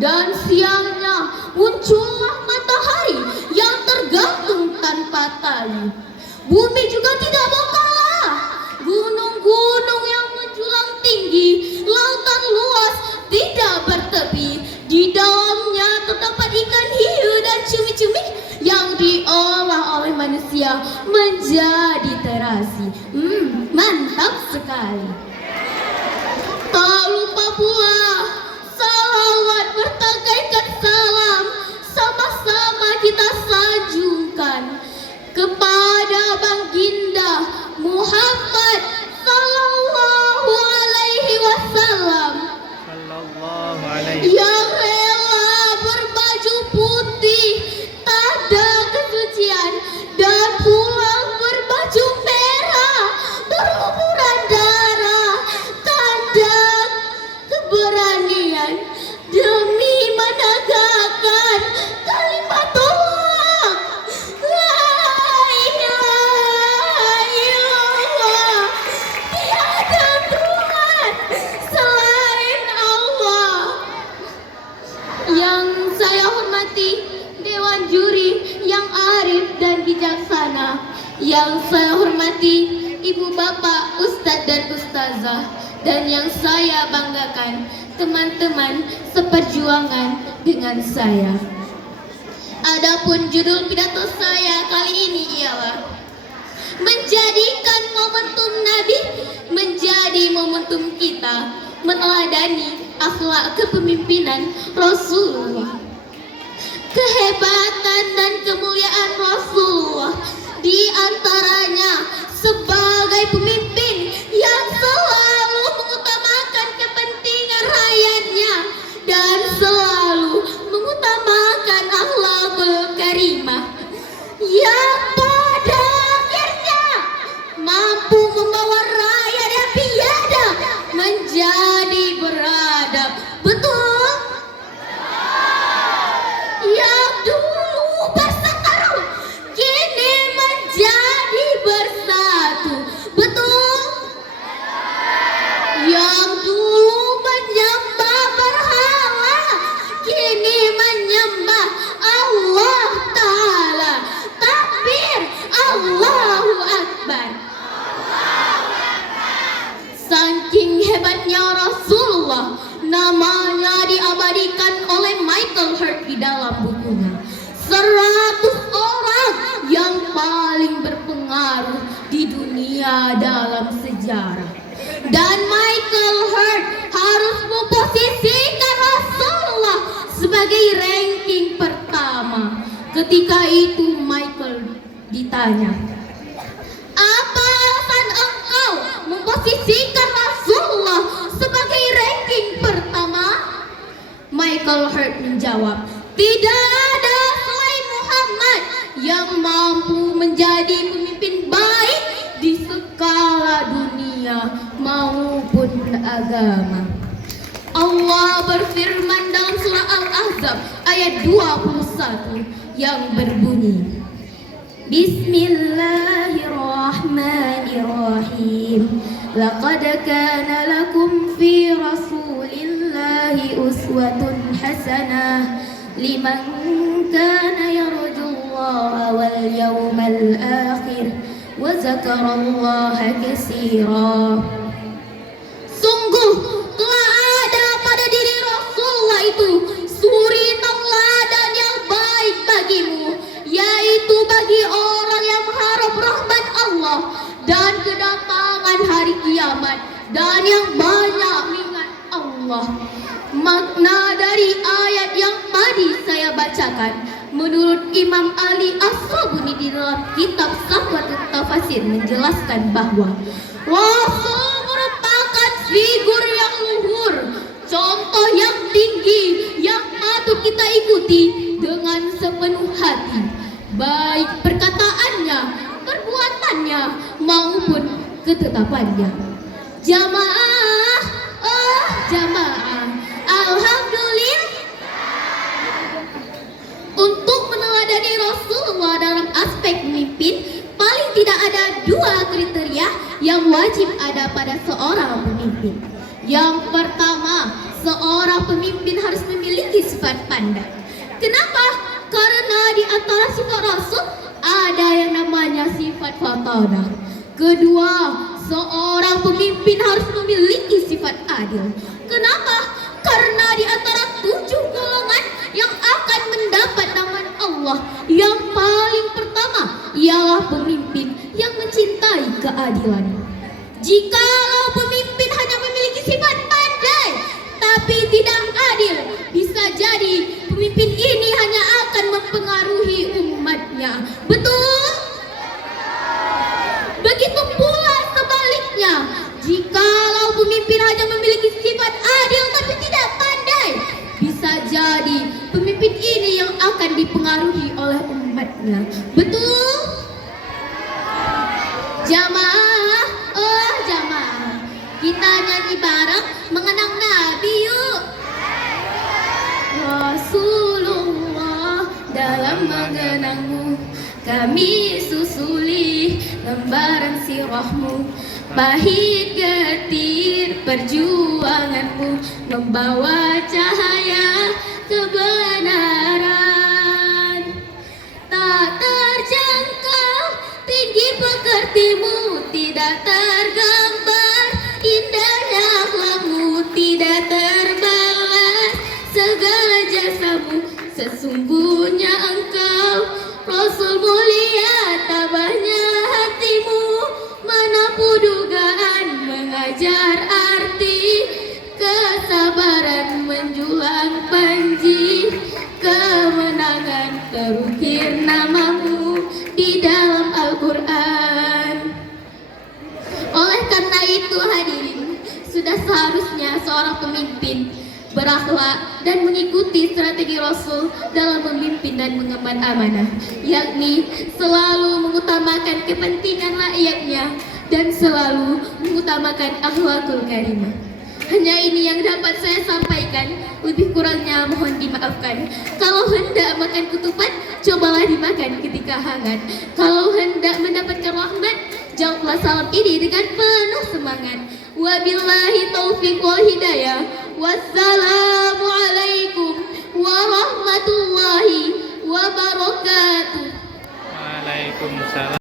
dan siangnya muncullah matahari yang tergantung tanpa tali. Bumi juga tidak mau kalah. Gunung-gunung yang menjulang tinggi, lautan luas tidak bertepi. Di dalamnya terdapat ikan hiu dan cumi-cumi yang diolah oleh manusia menjadi terasi. Mantap sekali. Tak lupa pula salawat bertagaikan salam sama-sama kita sanjungkan kepada Baginda Muhammad sallallahu alaihi wasallam yang rela berbaju putih tanda kesucian dan pulang berbaju merah berlumuran darah tanda keberanian demi menegakkan kalimatullah la ilaha illallah, tiada Tuhan selain Allah. Yang saya hormati Dewan Juri yang arif dan bijaksana, yang saya hormati Ibu Bapak Ustadz dan Ustazah, dan yang saya banggakan teman-teman seperjuangan dengan saya. Adapun judul pidato saya kali ini ialah menjadikan momentum Nabi menjadi momentum kita meneladani akhlak kepemimpinan Rasulullah. Kehebatan dan kemuliaan Rasulullah di antaranya sebagai pemimpin yang selalu mengutamakan kepentingan rakyatnya dan selalu mengutamakan akhlakul karimah yang pada akhirnya mampu membawa rakyat yang biadab menjadi beradab. Betul? Yang dulu berseteru kini menjadi bersatu. Betul? Yang dulu menyembah berhala kini menyembah Allah Ta'ala. Takbir, Allahu Akbar. Saking hebatnya Rasulullah, namanya diabadikan oleh Michael Hurt di dalam bukunya 100 orang yang paling berpengaruh di dunia dalam sejarah. Dan Michael Hurt harus memposisikan Rasulullah sebagai ranking pertama. Ketika itu Michael ditanya, apa alasan engkau memposisikan Rasulullah sebagai ranking pertama? Michael Hurt menjawab, tidak ada selain Muhammad yang mampu menjadi pemimpin baik di skala dunia maupun agama. Allah berfirman dalam surah Al-Ahzab ayat 21 yang berbunyi, Bismillahirrahmanirrahim. Laqad kana lakum fi Rasulillahi uswatun hasanah liman kana yarjullaha wal yawmal akhir wa zakarallaha katsira. Sungguh telah ada pada diri Rasulullah itu suri teladan yang baik bagimu, yaitu bagi orang yang mengharap rahmat Allah dan kedatangan hari kiamat, dan yang banyak mengingat Allah. Makna dari ayat yang tadi saya bacakan menurut Imam Ali As-Sabuni di dalam kitab Safwatut Tafasir menjelaskan bahwa Rasul merupakan figur yang luhur, contoh yang tinggi yang patut kita ikuti dengan sepenuh hati, baik perkataannya, perbuatannya maupun ketetapannya. Jamaah, oh jamaah, alhamdulillah. Untuk meneladani Rasulullah dalam aspek memimpin, paling tidak ada dua kriteria yang wajib ada pada seorang pemimpin, Yang pertama, seorang pemimpin harus memiliki sifat pandai. Kenapa? Karena di antara sifat Rasul ada yang namanya sifat fatanah. Kedua, seorang pemimpin harus memiliki sifat adil. Kenapa? Karena di antara 7 golongan yang akan mendapat naungan Allah, yang paling pertama ialah pemimpin yang mencintai keadilan. Jikalau pemimpin hanya memiliki sifat pandai tapi tidak adil, bisa jadi pemimpin ini hanya akan mempengaruhi umatnya. Betul? Begitu pula sebaliknya, jikalau pemimpin hanya memiliki sifat adil tapi tidak pandai, bisa jadi pemimpin ini yang akan dipengaruhi oleh umatnya. Betul? Jamaah, oh jamaah, kita nyanyi bareng mengenang Nabi yuk. Rasulullah, dalam mengenangmu kami susuli lembaran sirahmu. Pahit getir perjuanganmu membawa cahaya kebenaran. Tak terjangkau tinggi pekertimu, tidak tergambar indahnya akhlakmu, tidak terbalas segala jasamu. Sesungguhnya engkau Rasul mulia, tabahnya hatimu, manapu dugaan mengajar arti kesabaran menjulang panji kemenangan, terukir namamu di dalam Al-Quran. Oleh karena itu hadirin, sudah seharusnya seorang pemimpin berakhlak dan mengikuti strategi Rasul dalam memimpin dan mengemban amanah, yakni selalu mengutamakan kepentingan rakyatnya dan selalu mengutamakan akhlakul karimah. Hanya ini yang dapat saya sampaikan, lebih kurangnya mohon dimaafkan. Kalau hendak makan ketupat, cobalah dimakan ketika hangat. Kalau hendak mendapatkan rahmat, jawablah salam ini dengan penuh semangat. Wabillahi taufiq wal hidayah. Wassalamualaikum warahmatullahi wabarakatuh. Waalaikumsalam.